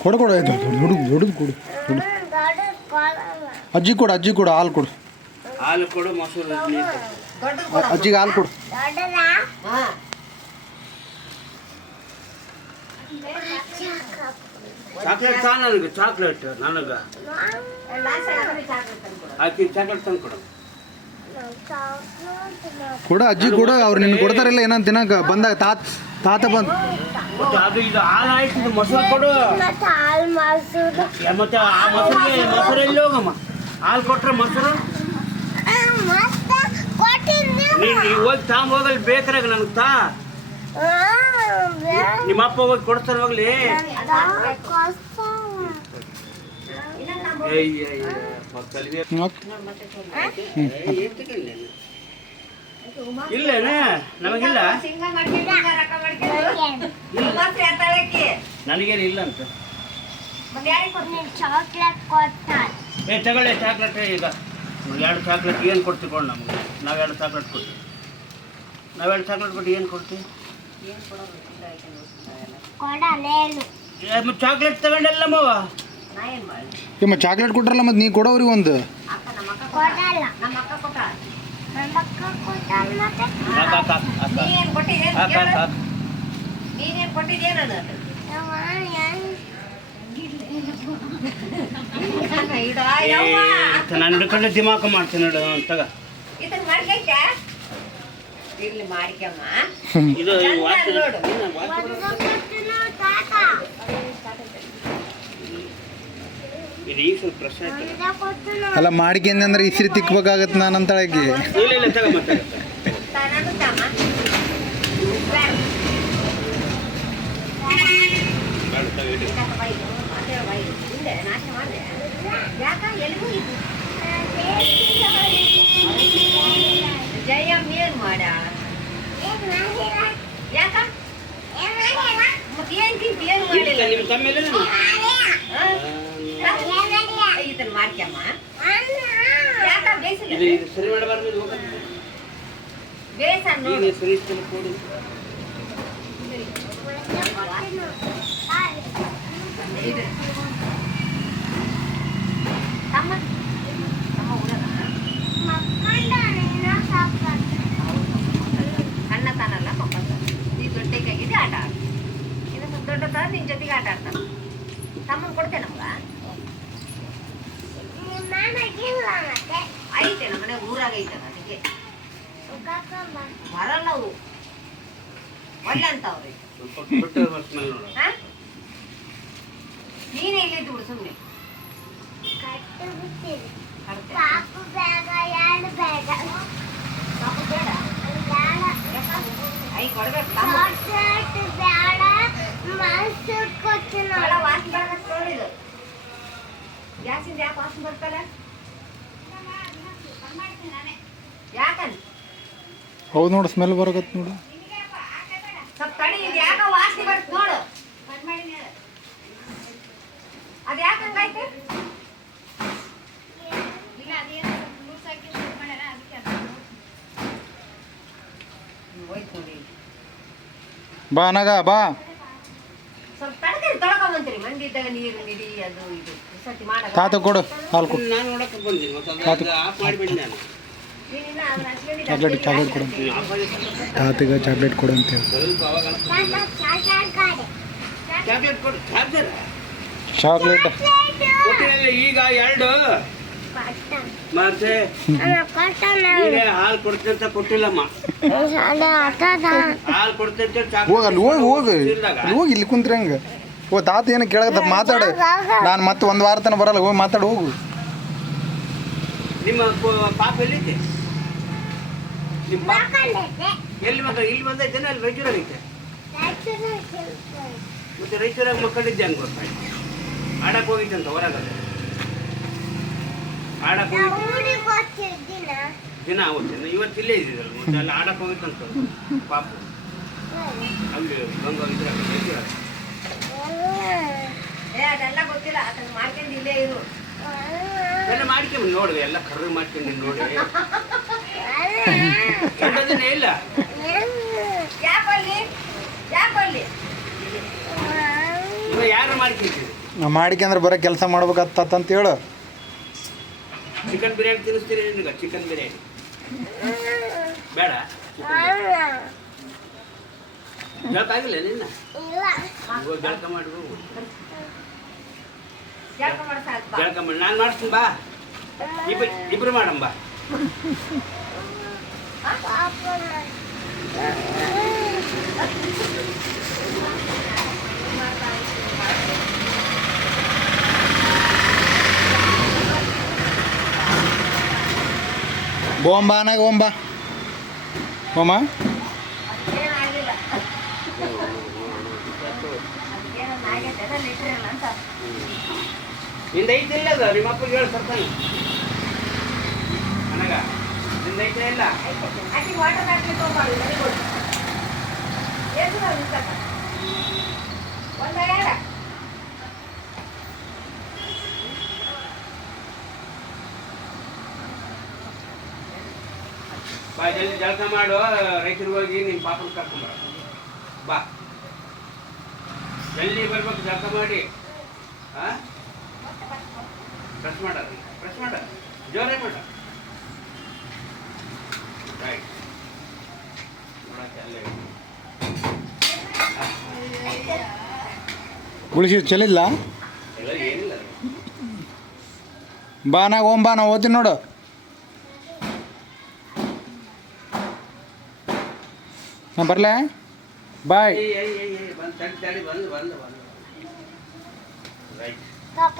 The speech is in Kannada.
ಕೊಡು ಕೊಡು ಆಯ್ತು ಹುಡುಗ ಹುಡುಗ ಕೊಡು ಕೊಡು ಅಜ್ಜಿ ಕೊಡು ಅಜ್ಜಿ ಕೊಡು ಹಾಲು ಕೊಡು ಹಾಲು ಕೊಡು ಮೊಸರು ನೀರು ಅ- ಅಜ್ಜಿಗೆ ಹಾಲು ಕೊಡು ಚಾಕ್ಲೇಟ್ ತಾ ನನಗೆ ಚಾಕ್ಲೇಟ್ ನನಗೆ ಆಕಿ ಚಾಕ್ಲೇಟ್ ತಂದು ಕೊಡು ಕೊಡು ಅಜ್ಜಿ ಕೊಡ ಅವ್ರು ನಿನ್ನ ಕೊಡ್ತಾರಿಲ್ಲ ಏನಂತ ತಿನ್ನಕ ಬಂದಾಗ ತಾತ ತಾತ ಬಂದ್. ಮತ್ತೆ ಅದು ಇದು ಹಾಲು ಆಯ್ತು ಇದು ಮೊಸರು ಕೊಡು. ಏ, ಮತ್ತೆ ಆ ಮೊಸರಿಗೆ ಮೊಸರು ಎಲ್ಲಿ ಹೋಗಮ್ಮ. ಹಾಲು ಕೊಟ್ರೆ ಮೊಸರು? ಹೋಗಿ ತಾಂಬ ಹೋಗಲಿ ಬೇಕಾರಾಗ ನನಗೆ ತಾ. ನಿಮ್ಮ ಅಪ್ಪ ಹೋಗಿ ಕೊಡ್ತಾರೆ ಹೋಗ್ಲಿ. ಇಲ್ಲೇನ? ನಮಗಿಲ್ಲ? ನನಗೇನು ಇಲ್ಲ ಅಂತ. ಏ ತಗೊಳ್ಳಿ ಚಾಕ್ಲೇಟ್ ಈಗ. ಎರಡು ಚಾಕ್ಲೇಟ್ ಏನು ಕೊಡ್ತೀವಿ ಕೊಡು ನಮಗೆ. ನಾವು ಎರಡು ಚಾಕ್ಲೇಟ್ ಕೊಡ್ತೀವಿ. ನಾವು ಎರಡು ಚಾಕ್ಲೇಟ್ ಕೊಟ್ಟು ಏನು ಕೊಡ್ತೀವಿ ಚಾಕ್ಲೇಟ್ ತಗೊಂಡೆಲ್ಲ ಏಮ್ಮ ಚಾಕ್ಲೇಟ್ ಕೊಟ್ರಲ್ಲ ಮತ್ತೆ ನೀ ಕೊಡೋರಿಗೆ ಒಂದು. ನಾನು ಹಿಡ್ಕೊಂಡು ದಿಮಾಕ ಮಾಡ್ತೀನಿ ನೋಡು ಅಂತಾಗ ಇದು ಚಂದ ವಾಚ್ ನೋಡು. ಏನು ವಾಚ್ ಒಂದು ಕೊಟ್ಟನು ತಾತ ಇದು ಈಗ ಸ್ವಲ್ಪ ಫ್ರೆಶ್ ಆಯ್ತು ಒಂದು ಕೊಟ್ಟನು ಅಲ್ಲ ಮಾಡ್ಕೊಂಡೆ ಅಂದ್ರೆ ಇಸ್ರಿ ತಿಕ್ಬೇಕಾಗತ್ತೆ ನಾನು ಅಂತಳಕ್ಕೆ ಇಲ್ಲ ಇಲ್ಲ ತಗ ಮತ್ತೆ ತಾನು ತಮ್ಮ ಬೇಡ ತಗ ಇಡು. ಹಿಂದೆ ನಾಶ ಮಾಡಿದೆ ಯಾಕ? ಎಲ್ಲಿಗೂ ಇದು ಜಯ ಏನ್ ಮಾಡ್ಯಾಳ ಯಾಕ ಮತ್ತೆ ಏನ್ ತಿಂತಿ ಏನ್ ಮಾಡಿಲ್ಲ ನಿಮ್ಮ ತಮ್ಮೇಲೆ ಇದನ್ನ ಮಾಡ್ಕ್ಯಮ್ಮ ಯಾಕ ಬೇಸಿಲ್ಲ ಇದು ಇದು ಸರಿ ಮಾಡಬಾರ್ದು ಇದು ಹೋಗುತ್ತೆ. ಬೇಸನ್ ಈಗ ನೋಡು ಸರಿ ಇಷ್ಟೆಲ್ಲ ಕೊಡು ಇದು ತಮ್ಮ ತಮ್ಮ ಊರಲ್ಲ ಅಣ್ಣ ತಾನಲ್ಲ ಮಕ್ಕಳ ನೀ ದೊಡ್ಡಕ್ಕಾಗಿದೆ ಆಟ ಆಡ ಇನ್ನು ಸ್ವಲ್ಪ ದೊಡ್ಡ ತರ ನಿನ್ ಜೊತೆಗೆ ಆಟ ಆಡ್ತಾನ ತಮ್ಮನ್ ಕೊಡ್ತೆ ನಮ್ಗ ಐತೆ ನಮ್ಮನೆ ಊರಾಗ ಐತೆ ಅದಕ್ಕೆ. ಬರಲ್ಲ ಅವು ಒಳ್ಳೆ ನೋಡು ಹಾ? ನೀನೇ ಇಲ್ಲಿದ್ದು ಬಿಡು ಸುಮ್ಮನೆ ಸಾಕು ಸಾಕು ಬೇಡ. ಯಾಕ? ಐ ಕೊಡ್ಬೇಕು ತಮ್ಮ ಚಾಕ್ಲೇಟ್ ಬೇಡ ಮೊಸರು ಕೊಟ್ಟನು ಒಳ ವಾಸನೆ ಬರಕತ್ ನೋಡಿದು ಗ್ಯಾಸಿಂದ ಯಾಕೆ ವಾಸನೆ ಬರ್ತಲ್ಲ ಯಾಕನ್ ಹೌದು ನೋಡು ಸ್ಮೆಲ್ ಬರಕತ್ ನೋಡು. ಸ್ವಲ್ಪ ತಡಿ ಇದು ಯಾಕ ವಾಸನೆ ಬರುತ್ತೆ ನೋಡು. ಅದು ಯಾಕೆ ಹಂಗಾಯ್ತು ಬಾ ನಗ ಬಾ. ಸ್ವಲ್ಪ ತಡಕ ತೊಳ್ಕೊಂಬಂತೀರಿ ಮಂದಿ ಇದ್ದಾಗ ನೀರು ನಿಡಿ ಅದು ಇದು. ತಾತ ಕೊಡು ಹಾಲು ಕೊಡು. ಚಾಕ್ಲೇಟ್ ಚಾಕ್ಲೇಟ್ ಕೊಡು. ತಾತಗೆ ಚಾಕ್ಲೇಟ್ ಕೊಡು ಅಂತ ಹೇಳಿ. ಸ್ವಲ್ಪ ಅವಾಗ ಅನ್ಸುತ್ತೆ. ಚಾಕ್ಲೇಟ್ ಈಗ ಎರಡು. ಮತ್ತೆ ಹಾಲು ಕೊಡ್ತೀನಿ ಅಂತ ಕೊಟ್ಟಿಲ್ಲಮ್ಮ. ಹಾಲು ಕೊಡ್ತೀನಿ ಅಂತ ಹೋಗಿ ಹೋಗಿ. ಹೋಗಿ ಹೋಗಿ ಇಲ್ಲಿ ಕುಂತ್ರಂಗ ಹಂಗೆ. ಓ ತಾತ ಏನು ಕೇಳಕತ್ತ ಮಾತಾಡು. ನಾನು ಮತ್ತೆ ಒಂದು ವಾರ ತನಕ ಬರಲ್ಲ. ಹೋಗಿ ಮಾತಾಡು ಹೋಗು. ನಿಮ್ಮ ಪ- ಪಾಪ ಎಲ್ಲಿದೆ ನಿಮ್ಮ ಪಾಪ ಎಲ್ಲಿ ಮಗ ಇಲ್ಲಿ ಬಂದೈತೆ ಅಲ್ಲಿ ರೈಚೂರಾಗ ಐತೆ. ಮತ್ತೆ ರೈಚೂರಾಗ ಮಕ್ಕಳಿದ್ದೆ ಗೊತ್ತಾಯ್ತು ಆಡಕ್ಕೆ ಅಂತ ಹೊರಗೆ ಆಡಕ್ಕೆ ಹೋಗಿದ್ದೆ. ದಿನ. ಆಗುತ್ತೆ ಇವತ್ತು ಇಲ್ಲೇ ಇದ್ದಿದ್ದಲ್ಲ ಮತ್ತೆ ಅಲ್ಲಿ ಆಡಕ್ಕೆ ಹೋಗಿತ್ತಂತ ಪಾಪ. ಅಲ್ಲಿ ಬಂದು ಇದ್ರಾಗ ಏ ಅದೆಲ್ಲ ಗೊತ್ತಿಲ್ಲ. ಅದನ್ನ ಮಾಡ್ಕೊಂಡು ಇಲ್ಲೇ ಇರು. ಎಲ್ಲ ಮಾಡ್ಕೊಂಡು ನೋಡಿದೆ ಎಲ್ಲ ಕರ್ರ ಮಾಡ್ಕೊಂಡು ನೋಡಿ ಇಲ್ಲ. ಯಾಕೊಲ್ಲಿ? ಯಾಕೊಲ್ಲಿ? ಇವ ಯಾರು ಮಾಡ್ಕೊಂತೀವಿ ಮಾಡಿಕೆಂದ್ರೆ ಬರೋ ಕೆಲಸ ಮಾಡ್ಬೇಕತ್ತಂತ ಹೇಳು ಚಿಕನ್ ಬಿರಿಯಾನಿ ತಿನ್ನಿಸ್ತೀರಿ ನಿನಗೆ? ಚಿಕನ್ ಬಿರಿಯಾನಿ ಬೇಡ. ಜಳಕ ಆಗಿಲ್ಲ ನಿನ್ನ ಇಲ್ಲ ಹೋಗಿ ಜಳಕ ಮಾಡಿ ಹೋಗು. ಜಳಕ ಮಾಡೋ ಸಾಕು ಬಾ. ಜಳಕ ಮಾಡಿ ನಾನು ಮಾಡಿಸ್ತೀನಿ ಬಾ ಇಬ್ರು ಇಬ್ರು ಮಾಡಮ್ಮ ಬಾ ಪಾಪನ ಬೋಂಬಾನಾಗ ಓಂಬಾ ಓಮ ಇಟ್ರಲ್ಲ ಅಂತ. ನಿಂದ ಐತೆ ಇಲ್ಲ ಅದು ನಿಮ್ಮ ಅಪ್ಪಗೆ ಹೇಳಿ ಸರ್ತಾನೆ ನನಗ ನಿಂದ ಐತೆ ಇಲ್ಲ ಆಕಿಗೆ ವಾಟರ್ ಬಾಟ್ಲಿ. ಎಷ್ಟು? ಒಂದಾ ಎರಡ? ಬಾ ಜಲ್ದಿ ಜಳಕ ಮಾಡು ರೈತರಿಗೆ ಹೋಗಿ ನಿಮ್ಮ ಪಾಪನ ಕರ್ಕೊಂಬರ ಬಾ ಜಲ್ದಿ ಬರ್ಬೇಕು ಜಳಕ ಮಾಡಿ? ಹಾ ಪ್ರೆಸ್ ಮಾಡ ಪ್ರೆಸ್ ಮಾಡ. ಜೋರೇ ಮಾಡ. ರೈಟ್ ನೋಡಕ್ಕೆ ಅಲ್ಲೇ ಉಳಿಸಿ ಚಲಿಲ್ಲ ಎಲ್ಲ ಏನಿಲ್ಲ ಅದು. ಬಾನಾಗ ಓಂಬಾ ನಾ ಓದ್ತೀನಿ ನೋಡು. ನಾ ಬರಲೇ? ಬಾಯ್ ಏಯ್ ಏಯ್ ಏಯ್ ಏಯ್ ಬಂದು ತಡಿ ತಡಿ ಬಂದು ಬಂದು ಬಂದು ರೈಟ್ ಪಾಪ